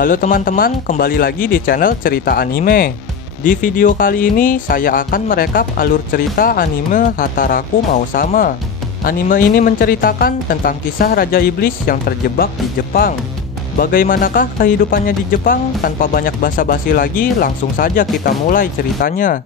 Halo teman-teman, kembali lagi di channel Cerita Anime. Di video kali ini saya akan merekap alur cerita anime Hataraku Mau Sama. Anime ini menceritakan tentang kisah Raja Iblis yang terjebak di Jepang. Bagaimanakah kehidupannya di Jepang? Tanpa banyak basa-basi lagi, langsung saja kita mulai ceritanya.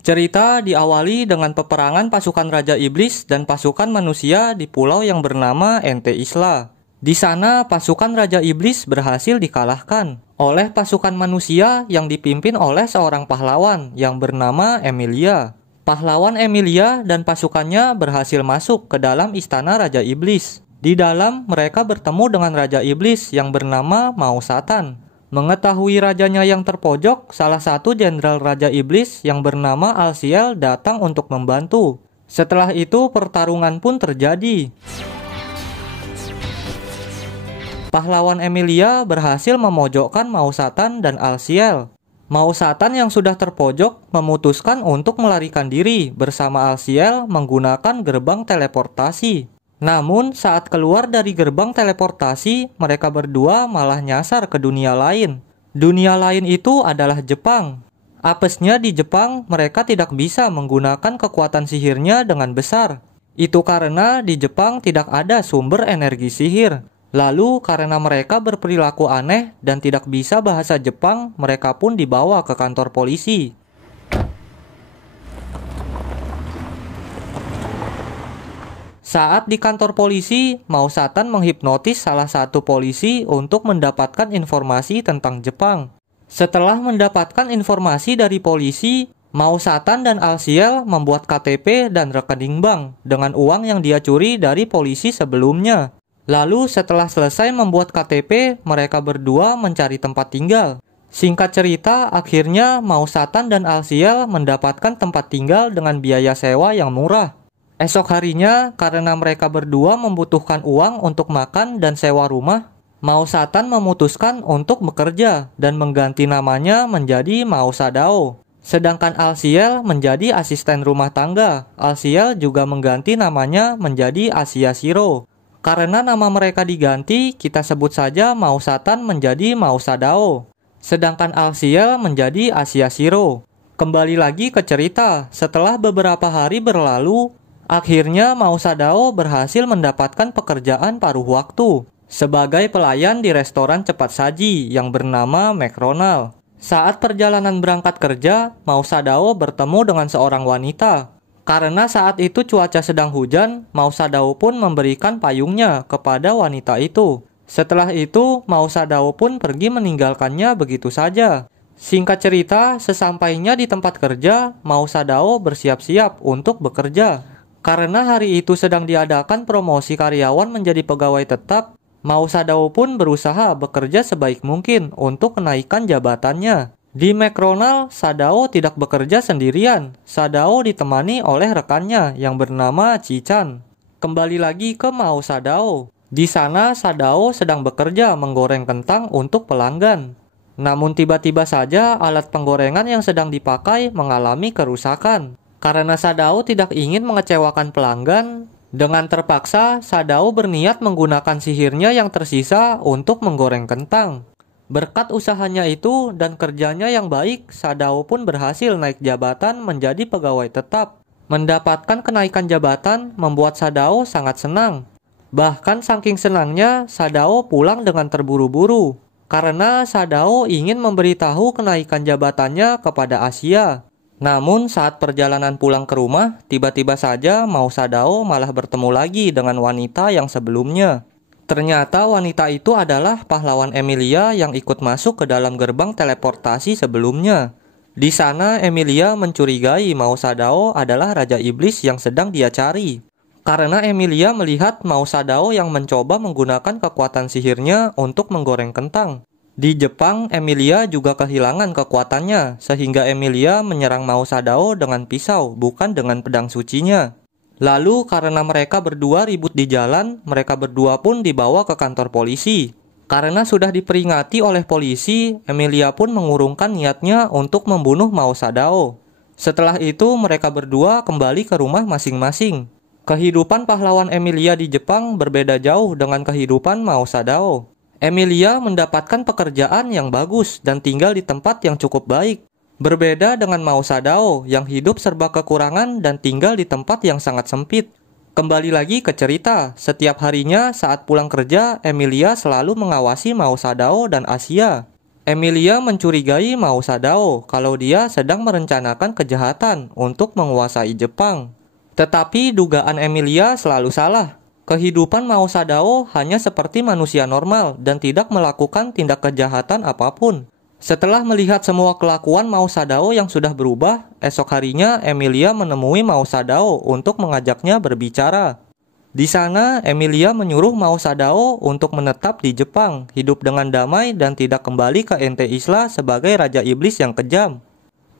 Cerita diawali dengan peperangan pasukan Raja Iblis dan pasukan manusia di pulau yang bernama Ente Isla. Di sana, pasukan Raja Iblis berhasil dikalahkan oleh pasukan manusia yang dipimpin oleh seorang pahlawan yang bernama Emilia. Pahlawan Emilia dan pasukannya berhasil masuk ke dalam istana Raja Iblis. Di dalam, mereka bertemu dengan Raja Iblis yang bernama Mau Satan. Mengetahui rajanya yang terpojok, salah satu jenderal Raja Iblis yang bernama Alciel datang untuk membantu. Setelah itu, pertarungan pun terjadi. Pahlawan Emilia berhasil memojokkan Mau Satan dan Alciel. Mau Satan yang sudah terpojok memutuskan untuk melarikan diri bersama Alciel menggunakan gerbang teleportasi. Namun saat keluar dari gerbang teleportasi, mereka berdua malah nyasar ke dunia lain. Dunia lain itu adalah Jepang. Apesnya di Jepang, mereka tidak bisa menggunakan kekuatan sihirnya dengan besar. Itu karena di Jepang tidak ada sumber energi sihir. Lalu karena mereka berperilaku aneh dan tidak bisa bahasa Jepang, mereka pun dibawa ke kantor polisi. Saat di kantor polisi, Mau Satan menghipnotis salah satu polisi untuk mendapatkan informasi tentang Jepang. Setelah mendapatkan informasi dari polisi, Mau Satan dan Alciel membuat KTP dan rekening bank dengan uang yang dia curi dari polisi sebelumnya. Lalu setelah selesai membuat KTP, mereka berdua mencari tempat tinggal. Singkat cerita, akhirnya Mau Satan dan Alciel mendapatkan tempat tinggal dengan biaya sewa yang murah. Esok harinya, karena mereka berdua membutuhkan uang untuk makan dan sewa rumah, Mau Satan memutuskan untuk bekerja dan mengganti namanya menjadi Mau Sadao. Sedangkan Alciel menjadi asisten rumah tangga. Alciel juga mengganti namanya menjadi Asia Shiro. Karena nama mereka diganti, kita sebut saja Mau Satan menjadi Mau Sadao. Sedangkan Alciel menjadi Asia Shiro. Kembali lagi ke cerita, setelah beberapa hari berlalu, akhirnya Mau Sadao berhasil mendapatkan pekerjaan paruh waktu sebagai pelayan di restoran cepat saji yang bernama McDonald. Saat perjalanan berangkat kerja, Mau Sadao bertemu dengan seorang wanita. Karena saat itu cuaca sedang hujan, Mau Sadao pun memberikan payungnya kepada wanita itu. Setelah itu, Mau Sadao pun pergi meninggalkannya begitu saja. Singkat cerita, sesampainya di tempat kerja, Mau Sadao bersiap-siap untuk bekerja. Karena hari itu sedang diadakan promosi karyawan menjadi pegawai tetap, Mau Sadao pun berusaha bekerja sebaik mungkin untuk kenaikan jabatannya. Di McDonald, Sadao tidak bekerja sendirian. Sadao ditemani oleh rekannya yang bernama Chichan. Kembali lagi ke Mau Sadao. Di sana, Sadao sedang bekerja menggoreng kentang untuk pelanggan. Namun tiba-tiba saja alat penggorengan yang sedang dipakai mengalami kerusakan. Karena Sadao tidak ingin mengecewakan pelanggan, dengan terpaksa Sadao berniat menggunakan sihirnya yang tersisa untuk menggoreng kentang. Berkat usahanya itu dan kerjanya yang baik, Sadao pun berhasil naik jabatan menjadi pegawai tetap. Mendapatkan kenaikan jabatan membuat Sadao sangat senang. Bahkan saking senangnya, Sadao pulang dengan terburu-buru. Karena Sadao ingin memberitahu kenaikan jabatannya kepada Asia. Namun saat perjalanan pulang ke rumah, tiba-tiba saja Mau Sadao malah bertemu lagi dengan wanita yang sebelumnya. Ternyata wanita itu adalah pahlawan Emilia yang ikut masuk ke dalam gerbang teleportasi sebelumnya. Di sana Emilia mencurigai Mau Sadao adalah Raja Iblis yang sedang dia cari. Karena Emilia melihat Mau Sadao yang mencoba menggunakan kekuatan sihirnya untuk menggoreng kentang. Di Jepang, Emilia juga kehilangan kekuatannya, sehingga Emilia menyerang Mau Sadao dengan pisau, bukan dengan pedang sucinya. Lalu karena mereka berdua ribut di jalan, mereka berdua pun dibawa ke kantor polisi. Karena sudah diperingati oleh polisi, Emilia pun mengurungkan niatnya untuk membunuh Mau Sadao. Setelah itu mereka berdua kembali ke rumah masing-masing. Kehidupan pahlawan Emilia di Jepang berbeda jauh dengan kehidupan Mau Sadao. Emilia mendapatkan pekerjaan yang bagus dan tinggal di tempat yang cukup baik. Berbeda dengan Mao Sadao yang hidup serba kekurangan dan tinggal di tempat yang sangat sempit. Kembali lagi ke cerita, setiap harinya saat pulang kerja, Emilia selalu mengawasi Mao Sadao dan Asia. Emilia mencurigai Mao Sadao kalau dia sedang merencanakan kejahatan untuk menguasai Jepang. Tetapi dugaan Emilia selalu salah. Kehidupan Mao Sadao hanya seperti manusia normal dan tidak melakukan tindak kejahatan apapun. Setelah melihat semua kelakuan Mao Sadao yang sudah berubah, esok harinya Emilia menemui Mao Sadao untuk mengajaknya berbicara. Di sana, Emilia menyuruh Mao Sadao untuk menetap di Jepang, hidup dengan damai dan tidak kembali ke Ente Isla sebagai Raja Iblis yang kejam.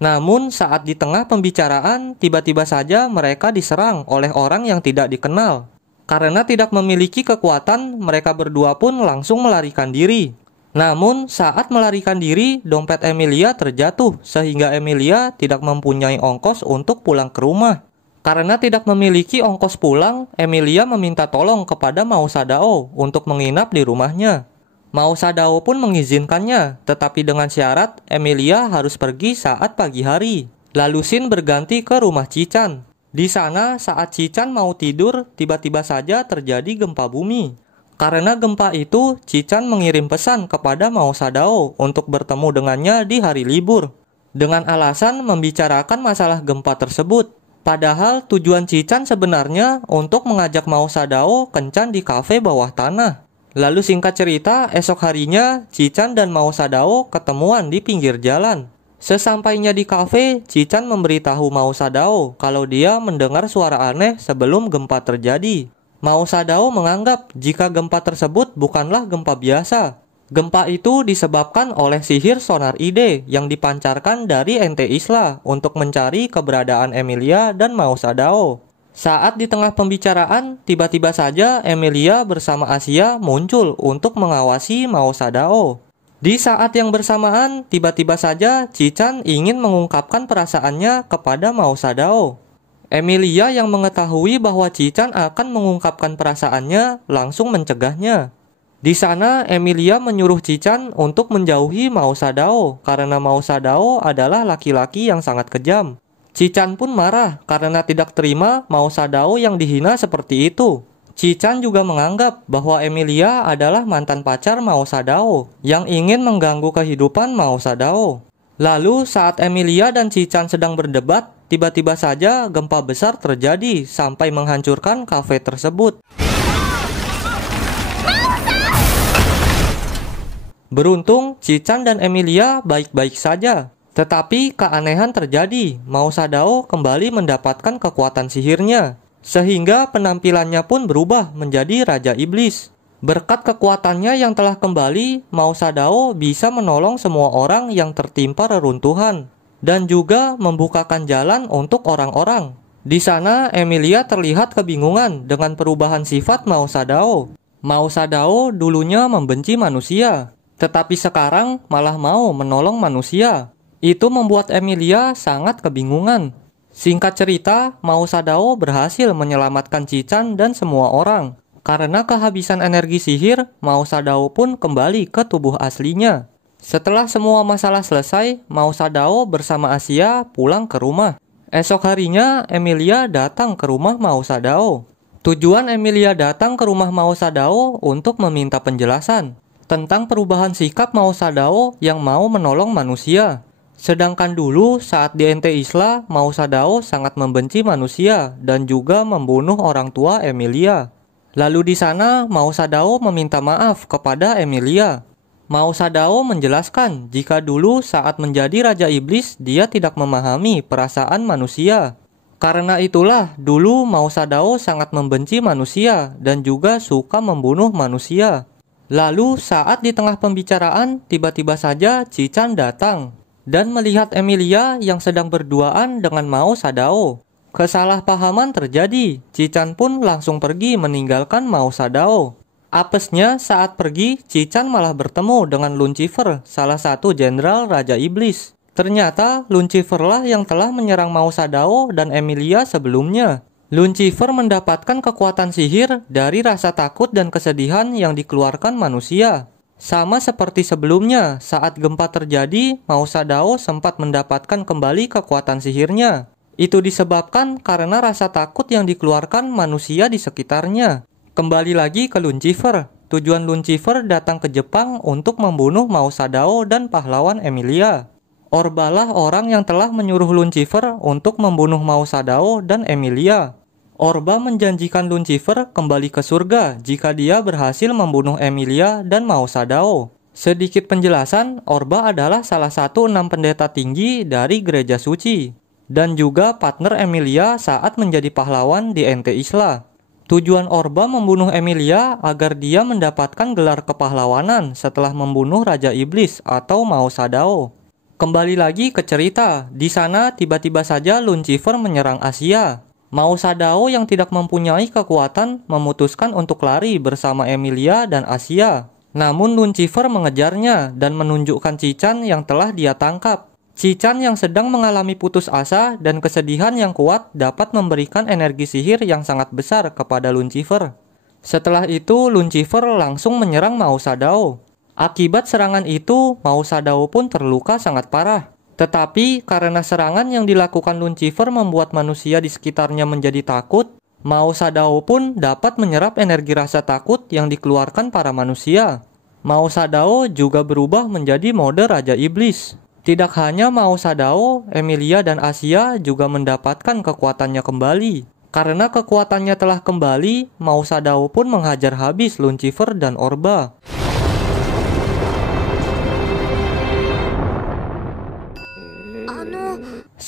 Namun, saat di tengah pembicaraan, tiba-tiba saja mereka diserang oleh orang yang tidak dikenal. Karena tidak memiliki kekuatan, mereka berdua pun langsung melarikan diri. Namun, saat melarikan diri, dompet Emilia terjatuh sehingga Emilia tidak mempunyai ongkos untuk pulang ke rumah. Karena tidak memiliki ongkos pulang, Emilia meminta tolong kepada Mao Sadao untuk menginap di rumahnya. Mao Sadao pun mengizinkannya, tetapi dengan syarat Emilia harus pergi saat pagi hari. Lalu Shin berganti ke rumah Chichan. Di sana, saat Chichan mau tidur, tiba-tiba saja terjadi gempa bumi. Karena gempa itu, Chichan mengirim pesan kepada Mao Sadao untuk bertemu dengannya di hari libur. Dengan alasan membicarakan masalah gempa tersebut. Padahal tujuan Chichan sebenarnya untuk mengajak Mao Sadao kencan di kafe bawah tanah. Lalu singkat cerita, esok harinya Chichan dan Mao Sadao ketemuan di pinggir jalan. Sesampainya di kafe, Chichan memberitahu Mao Sadao kalau dia mendengar suara aneh sebelum gempa terjadi. Mao Sadao menganggap jika gempa tersebut bukanlah gempa biasa. Gempa itu disebabkan oleh sihir sonar ide yang dipancarkan dari Ente Isla untuk mencari keberadaan Emilia dan Mao Sadao. Saat di tengah pembicaraan, tiba-tiba saja Emilia bersama Asia muncul untuk mengawasi Mao Sadao. Di saat yang bersamaan, tiba-tiba saja Chichan ingin mengungkapkan perasaannya kepada Mao Sadao. Emilia yang mengetahui bahwa Chichan akan mengungkapkan perasaannya langsung mencegahnya. Di sana, Emilia menyuruh Chichan untuk menjauhi Mao Sadao karena Mao Sadao adalah laki-laki yang sangat kejam. Chichan pun marah karena tidak terima Mao Sadao yang dihina seperti itu. Chichan juga menganggap bahwa Emilia adalah mantan pacar Mao Sadao yang ingin mengganggu kehidupan Mao Sadao. Lalu saat Emilia dan Chichan sedang berdebat, tiba-tiba saja gempa besar terjadi sampai menghancurkan kafe tersebut. Beruntung, Chichan dan Emilia baik-baik saja. Tetapi keanehan terjadi, Mao Sadao kembali mendapatkan kekuatan sihirnya. Sehingga penampilannya pun berubah menjadi Raja Iblis. Berkat kekuatannya yang telah kembali, Mao Sadao bisa menolong semua orang yang tertimpa reruntuhan. Dan juga membukakan jalan untuk orang-orang. Di sana, Emilia terlihat kebingungan dengan perubahan sifat Mao Sadao. Mao Sadao dulunya membenci manusia, tetapi sekarang malah mau menolong manusia. Itu membuat Emilia sangat kebingungan. Singkat cerita, Mao Sadao berhasil menyelamatkan Chichan dan semua orang. Karena kehabisan energi sihir, Mao Sadao pun kembali ke tubuh aslinya. Setelah semua masalah selesai, Mao Sadao bersama Asia pulang ke rumah. Esok harinya, Emilia datang ke rumah Mao Sadao. Tujuan Emilia datang ke rumah Mao Sadao untuk meminta penjelasan tentang perubahan sikap Mao Sadao yang mau menolong manusia. Sedangkan dulu saat di Ente Isla, Mao Sadao sangat membenci manusia dan juga membunuh orang tua Emilia. Lalu di sana, Mao Sadao meminta maaf kepada Emilia. Mao Sadao menjelaskan jika dulu saat menjadi Raja Iblis, dia tidak memahami perasaan manusia. Karena itulah, dulu Mao Sadao sangat membenci manusia dan juga suka membunuh manusia. Lalu saat di tengah pembicaraan, tiba-tiba saja Chichan datang dan melihat Emilia yang sedang berduaan dengan Mao Sadao. Kesalahpahaman terjadi, Chichan pun langsung pergi meninggalkan Mao Sadao. Apesnya saat pergi, Chichan malah bertemu dengan Lucifer, salah satu jenderal Raja Iblis. Ternyata Lucifer lah yang telah menyerang Mao Sadao dan Emilia sebelumnya. Lucifer mendapatkan kekuatan sihir dari rasa takut dan kesedihan yang dikeluarkan manusia. Sama seperti sebelumnya, saat gempa terjadi, Mao Sadao sempat mendapatkan kembali kekuatan sihirnya. Itu disebabkan karena rasa takut yang dikeluarkan manusia di sekitarnya. Kembali lagi ke Lucifer. Tujuan Lucifer datang ke Jepang untuk membunuh Mao Sadao dan pahlawan Emilia. Orba lah orang yang telah menyuruh Lucifer untuk membunuh Mao Sadao dan Emilia. Orba menjanjikan Lucifer kembali ke surga jika dia berhasil membunuh Emilia dan Mao Sadao. Sedikit penjelasan, Orba adalah salah satu 6 pendeta tinggi dari gereja suci dan juga partner Emilia saat menjadi pahlawan di Ente Isla. Tujuan Orba membunuh Emilia agar dia mendapatkan gelar kepahlawanan setelah membunuh Raja Iblis atau Mao Sadao. Kembali lagi ke cerita, di sana tiba-tiba saja Lucifer menyerang Asia. Mao Sadao yang tidak mempunyai kekuatan memutuskan untuk lari bersama Emilia dan Asia. Namun Lucifer mengejarnya dan menunjukkan Cichan yang telah dia tangkap. Cichan yang sedang mengalami putus asa dan kesedihan yang kuat dapat memberikan energi sihir yang sangat besar kepada Lucifer. Setelah itu Lucifer langsung menyerang Mao Sadao. Akibat serangan itu Mao Sadao pun terluka sangat parah. Tetapi karena serangan yang dilakukan Lucifer membuat manusia di sekitarnya menjadi takut, Mao Sadao pun dapat menyerap energi rasa takut yang dikeluarkan para manusia. Mao Sadao juga berubah menjadi mode Raja Iblis. Tidak hanya Mao Sadao, Emilia dan Asia juga mendapatkan kekuatannya kembali. Karena kekuatannya telah kembali, Mao Sadao pun menghajar habis Lucifer dan Orba.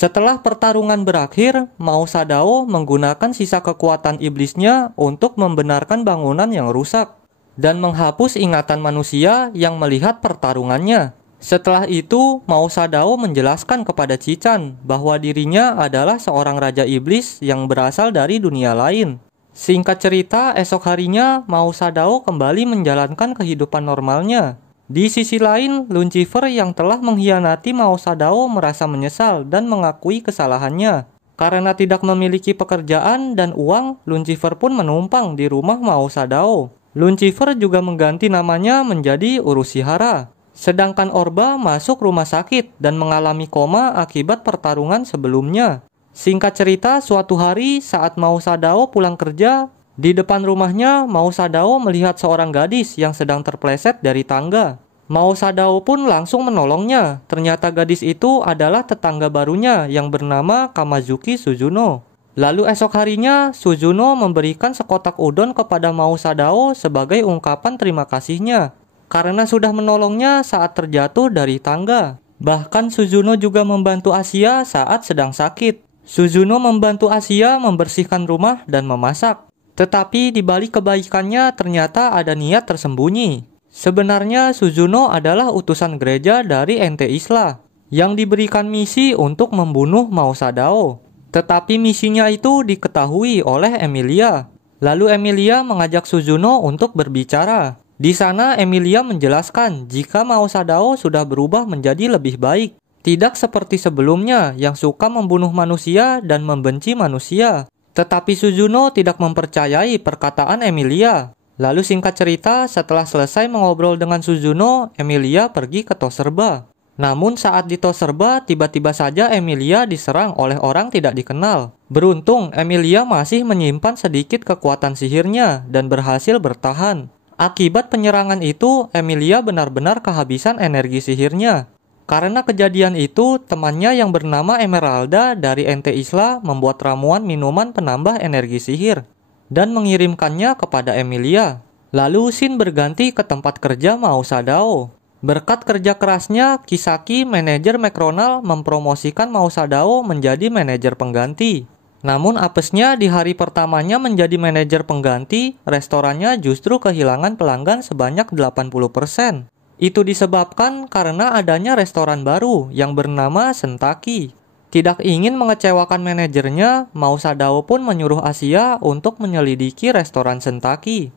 Setelah pertarungan berakhir, Mao Sadao menggunakan sisa kekuatan iblisnya untuk membenarkan bangunan yang rusak dan menghapus ingatan manusia yang melihat pertarungannya. Setelah itu, Mao Sadao menjelaskan kepada Cichan bahwa dirinya adalah seorang raja iblis yang berasal dari dunia lain. Singkat cerita, esok harinya Mao Sadao kembali menjalankan kehidupan normalnya. Di sisi lain, Lucifer yang telah mengkhianati Mao Sadao merasa menyesal dan mengakui kesalahannya. Karena tidak memiliki pekerjaan dan uang, Lucifer pun menumpang di rumah Mao Sadao. Lucifer juga mengganti namanya menjadi Urushihara. Sedangkan Orba masuk rumah sakit dan mengalami koma akibat pertarungan sebelumnya. Singkat cerita, suatu hari saat Mao Sadao pulang kerja, di depan rumahnya, Mao Sadao melihat seorang gadis yang sedang terpleset dari tangga. Mao Sadao pun langsung menolongnya. Ternyata gadis itu adalah tetangga barunya yang bernama Kamazuki Suzuno. Lalu esok harinya, Suzuno memberikan sekotak udon kepada Mao Sadao sebagai ungkapan terima kasihnya karena sudah menolongnya saat terjatuh dari tangga. Bahkan Suzuno juga membantu Asia saat sedang sakit. Suzuno membantu Asia membersihkan rumah dan memasak. Tetapi di balik kebaikannya ternyata ada niat tersembunyi. Sebenarnya Suzuno adalah utusan gereja dari Ente Isla yang diberikan misi untuk membunuh Mao Sadao. Tetapi misinya itu diketahui oleh Emilia. Lalu Emilia mengajak Suzuno untuk berbicara. Di sana Emilia menjelaskan jika Mao Sadao sudah berubah menjadi lebih baik. Tidak seperti sebelumnya yang suka membunuh manusia dan membenci manusia. Tetapi Suzuno tidak mempercayai perkataan Emilia. Lalu singkat cerita, setelah selesai mengobrol dengan Suzuno, Emilia pergi ke Toserba. Namun saat di Toserba, tiba-tiba saja Emilia diserang oleh orang tidak dikenal. Beruntung, Emilia masih menyimpan sedikit kekuatan sihirnya dan berhasil bertahan. Akibat penyerangan itu, Emilia benar-benar kehabisan energi sihirnya. Karena kejadian itu, temannya yang bernama Emeralda dari Ente Isla membuat ramuan minuman penambah energi sihir dan mengirimkannya kepada Emilia. Lalu Shin berganti ke tempat kerja Mao Sadao. Berkat kerja kerasnya, Kisaki, manajer McDonald, mempromosikan Mao Sadao menjadi manajer pengganti. Namun apesnya di hari pertamanya menjadi manajer pengganti, restorannya justru kehilangan pelanggan sebanyak 80%. Itu disebabkan karena adanya restoran baru yang bernama Sentaki. Tidak ingin mengecewakan manajernya, Mao Sadao pun menyuruh Asia untuk menyelidiki restoran Sentaki.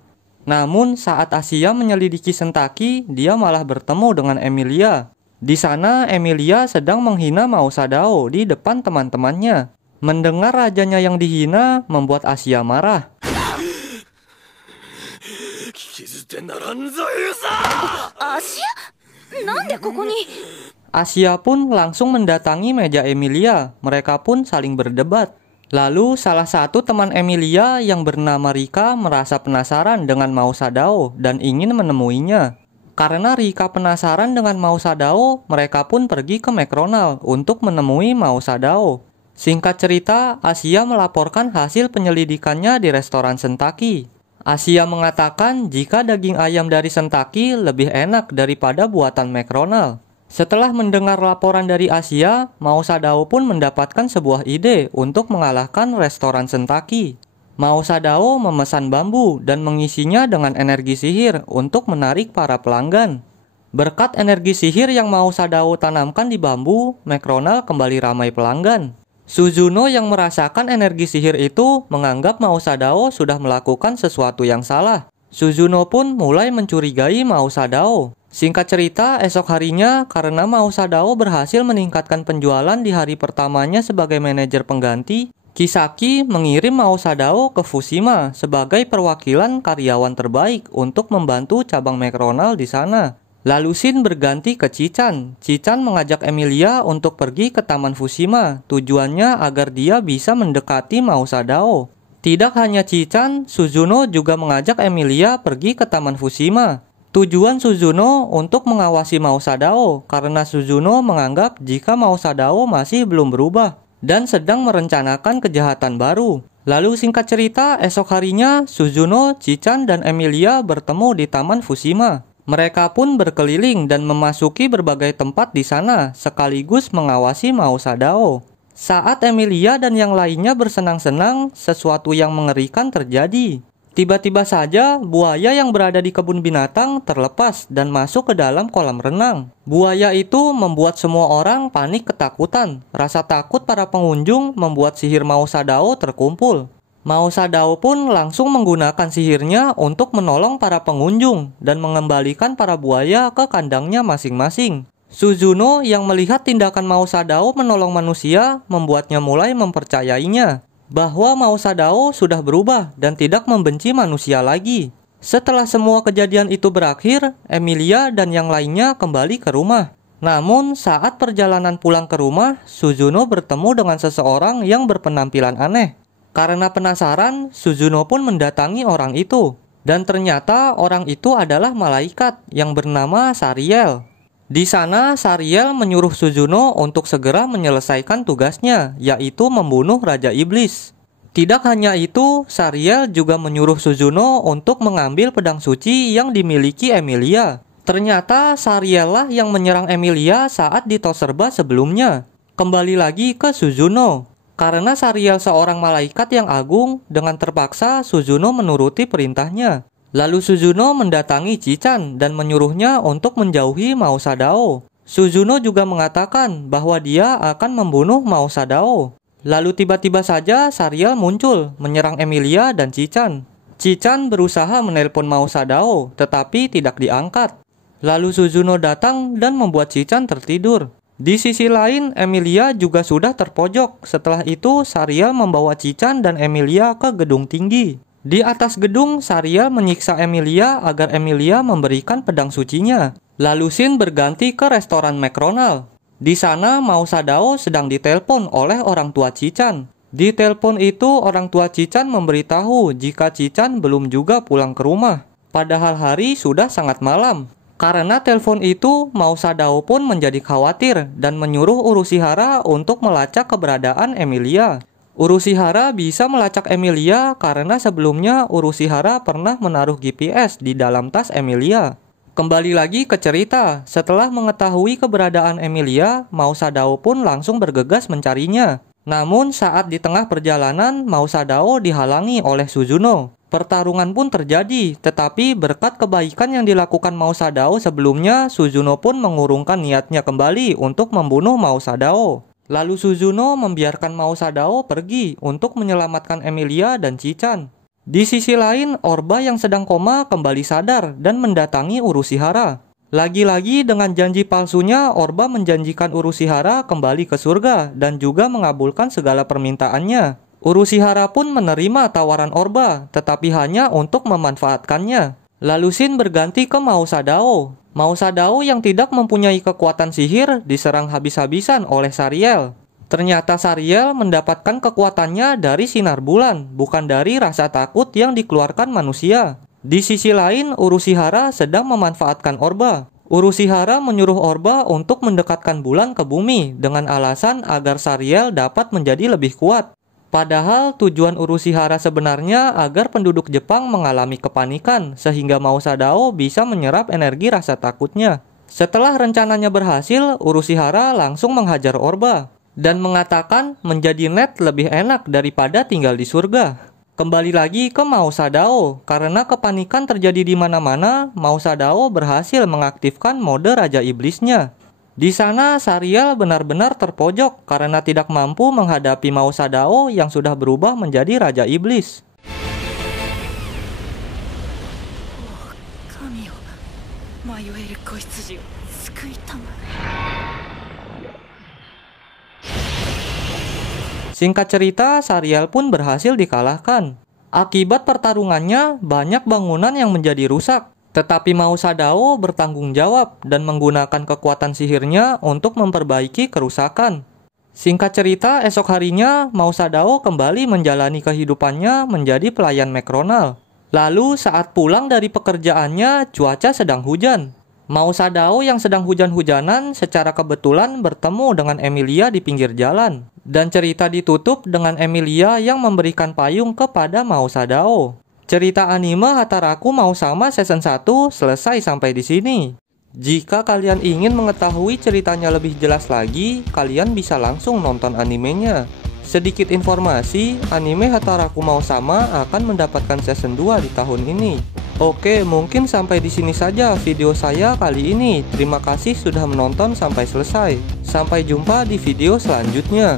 Namun saat Asia menyelidiki Sentaki, dia malah bertemu dengan Emilia. Di sana Emilia sedang menghina Mao Sadao di depan teman-temannya. Mendengar rajanya yang dihina membuat Asia marah. Asia pun langsung mendatangi meja Emilia. Mereka pun saling berdebat. Lalu salah satu teman Emilia yang bernama Rika merasa penasaran dengan Mao Sadao dan ingin menemuinya. Karena Rika penasaran dengan Mao Sadao, mereka pun pergi ke McDonald untuk menemui Mao Sadao. Singkat cerita, Asia melaporkan hasil penyelidikannya di restoran Sentaki. Asia mengatakan jika daging ayam dari Sentaki lebih enak daripada buatan McDonald. Setelah mendengar laporan dari Asia, Mao Sadao pun mendapatkan sebuah ide untuk mengalahkan restoran Sentaki. Mao Sadao memesan bambu dan mengisinya dengan energi sihir untuk menarik para pelanggan. Berkat energi sihir yang Mao Sadao tanamkan di bambu, McDonald kembali ramai pelanggan. Suzuno yang merasakan energi sihir itu menganggap Mao Sadao sudah melakukan sesuatu yang salah. Suzuno pun mulai mencurigai Mao Sadao. Singkat cerita, esok harinya karena Mao Sadao berhasil meningkatkan penjualan di hari pertamanya sebagai manajer pengganti, Kisaki mengirim Mao Sadao ke Fushima sebagai perwakilan karyawan terbaik untuk membantu cabang McDonald di sana. Lalu Shin berganti ke Chichan. Chichan mengajak Emilia untuk pergi ke Taman Fushima, tujuannya agar dia bisa mendekati Mao Sadao. Tidak hanya Chichan, Suzuno juga mengajak Emilia pergi ke Taman Fushima. Tujuan Suzuno untuk mengawasi Mao Sadao karena Suzuno menganggap jika Mao Sadao masih belum berubah dan sedang merencanakan kejahatan baru. Lalu singkat cerita, esok harinya Suzuno, Chichan, dan Emilia bertemu di Taman Fushima. Mereka pun berkeliling dan memasuki berbagai tempat di sana, sekaligus mengawasi Mao Sadao. Saat Emilia dan yang lainnya bersenang-senang, sesuatu yang mengerikan terjadi. Tiba-tiba saja, buaya yang berada di kebun binatang terlepas dan masuk ke dalam kolam renang. Buaya itu membuat semua orang panik ketakutan. Rasa takut para pengunjung membuat sihir Mao Sadao terkumpul. Mao Sadao pun langsung menggunakan sihirnya untuk menolong para pengunjung dan mengembalikan para buaya ke kandangnya masing-masing. Suzuno yang melihat tindakan Mao Sadao menolong manusia membuatnya mulai mempercayainya bahwa Mao Sadao sudah berubah dan tidak membenci manusia lagi. Setelah semua kejadian itu berakhir, Emilia dan yang lainnya kembali ke rumah. Namun saat perjalanan pulang ke rumah, Suzuno bertemu dengan seseorang yang berpenampilan aneh. Karena penasaran, Suzuno pun mendatangi orang itu. Dan ternyata orang itu adalah malaikat yang bernama Sariel. Di sana, Sariel menyuruh Suzuno untuk segera menyelesaikan tugasnya, yaitu membunuh Raja Iblis. Tidak hanya itu, Sariel juga menyuruh Suzuno untuk mengambil pedang suci yang dimiliki Emilia. Ternyata Sariel lah yang menyerang Emilia saat di Toserba sebelumnya. Kembali lagi ke Suzuno. Karena Sariel seorang malaikat yang agung, dengan terpaksa Suzuno menuruti perintahnya. Lalu Suzuno mendatangi Chichan dan menyuruhnya untuk menjauhi Mao Sadao. Suzuno juga mengatakan bahwa dia akan membunuh Mao Sadao. Lalu tiba-tiba saja Sariel muncul, menyerang Emilia dan Chichan. Chichan berusaha menelpon Mao Sadao, tetapi tidak diangkat. Lalu Suzuno datang dan membuat Chichan tertidur. Di sisi lain, Emilia juga sudah terpojok. Setelah itu, Sariel membawa Chichan dan Emilia ke gedung tinggi. Di atas gedung, Sariel menyiksa Emilia agar Emilia memberikan pedang sucinya. Lalu Shin berganti ke restoran McDonald. Di sana, Mao Sadao sedang ditelepon oleh orang tua Chichan. Di telepon itu, orang tua Chichan memberitahu jika Chichan belum juga pulang ke rumah. Padahal hari sudah sangat malam. Karena telepon itu, Mao Sadao pun menjadi khawatir dan menyuruh Urushihara untuk melacak keberadaan Emilia. Urushihara bisa melacak Emilia karena sebelumnya Urushihara pernah menaruh GPS di dalam tas Emilia. Kembali lagi ke cerita, setelah mengetahui keberadaan Emilia, Mao Sadao pun langsung bergegas mencarinya. Namun saat di tengah perjalanan, Mao Sadao dihalangi oleh Suzuno. Pertarungan pun terjadi, tetapi berkat kebaikan yang dilakukan Mao Sadao sebelumnya, Suzuno pun mengurungkan niatnya kembali untuk membunuh Mao Sadao. Lalu Suzuno membiarkan Mao Sadao pergi untuk menyelamatkan Emilia dan Chichan. Di sisi lain, Orba yang sedang koma kembali sadar dan mendatangi Urushihara. Lagi-lagi dengan janji palsunya, Orba menjanjikan Urushihara kembali ke surga dan juga mengabulkan segala permintaannya. Urushihara pun menerima tawaran Orba, tetapi hanya untuk memanfaatkannya. Lalu scene berganti ke Mao Sadao. Mao Sadao yang tidak mempunyai kekuatan sihir diserang habis-habisan oleh Sariel. Ternyata Sariel mendapatkan kekuatannya dari sinar bulan, bukan dari rasa takut yang dikeluarkan manusia. Di sisi lain, Urushihara sedang memanfaatkan Orba. Urushihara menyuruh Orba untuk mendekatkan bulan ke bumi dengan alasan agar Sariel dapat menjadi lebih kuat. Padahal tujuan Urushihara sebenarnya agar penduduk Jepang mengalami kepanikan sehingga Mao Sadao bisa menyerap energi rasa takutnya. Setelah rencananya berhasil, Urushihara langsung menghajar Orba dan mengatakan menjadi net lebih enak daripada tinggal di surga. Kembali lagi ke Mao Sadao, karena kepanikan terjadi di mana-mana, Mao Sadao berhasil mengaktifkan mode Raja Iblisnya. Di sana Sariel benar-benar terpojok karena tidak mampu menghadapi Mao Sadao yang sudah berubah menjadi Raja Iblis. Singkat cerita, Sariel pun berhasil dikalahkan. Akibat pertarungannya, banyak bangunan yang menjadi rusak. Tetapi Mao Sadao bertanggung jawab dan menggunakan kekuatan sihirnya untuk memperbaiki kerusakan. Singkat cerita, esok harinya Mao Sadao kembali menjalani kehidupannya menjadi pelayan McDonald. Lalu saat pulang dari pekerjaannya, cuaca sedang hujan. Mao Sadao yang sedang hujan-hujanan secara kebetulan bertemu dengan Emilia di pinggir jalan. Dan cerita ditutup dengan Emilia yang memberikan payung kepada Mao Sadao. Cerita anime Hataraku Mau Sama season 1 selesai sampai di sini. Jika kalian ingin mengetahui ceritanya lebih jelas lagi, kalian bisa langsung nonton animenya. Sedikit informasi, anime Hataraku Mau Sama akan mendapatkan season 2 di tahun ini. Oke, mungkin sampai di sini saja video saya kali ini. Terima kasih sudah menonton sampai selesai. Sampai jumpa di video selanjutnya.